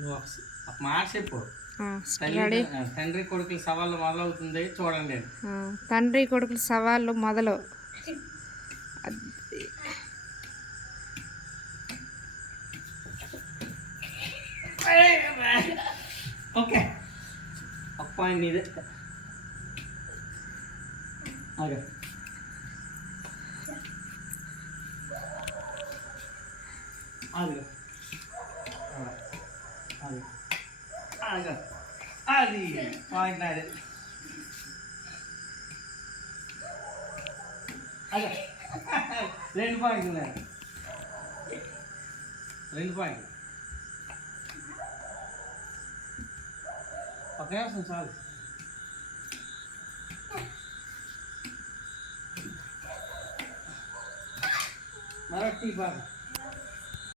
నువ్వు ఒక మాట చెప్పు. తండ్రి కొడుకుల సవాళ్ళు మొదలవుతుంది చూడండి. తండ్రి కొడుకుల సవాళ్ళు మొదలు. ఓకే, ఒక పాయింట్ నీదే. అదే అది అది అది అది పాయింట్ నాదే. అదే 2 పాయింట్లు ఉన్నాయి. 2 పాయింట్లు. ఒకే వస్తుంది చాలు. మరొకటి బాగా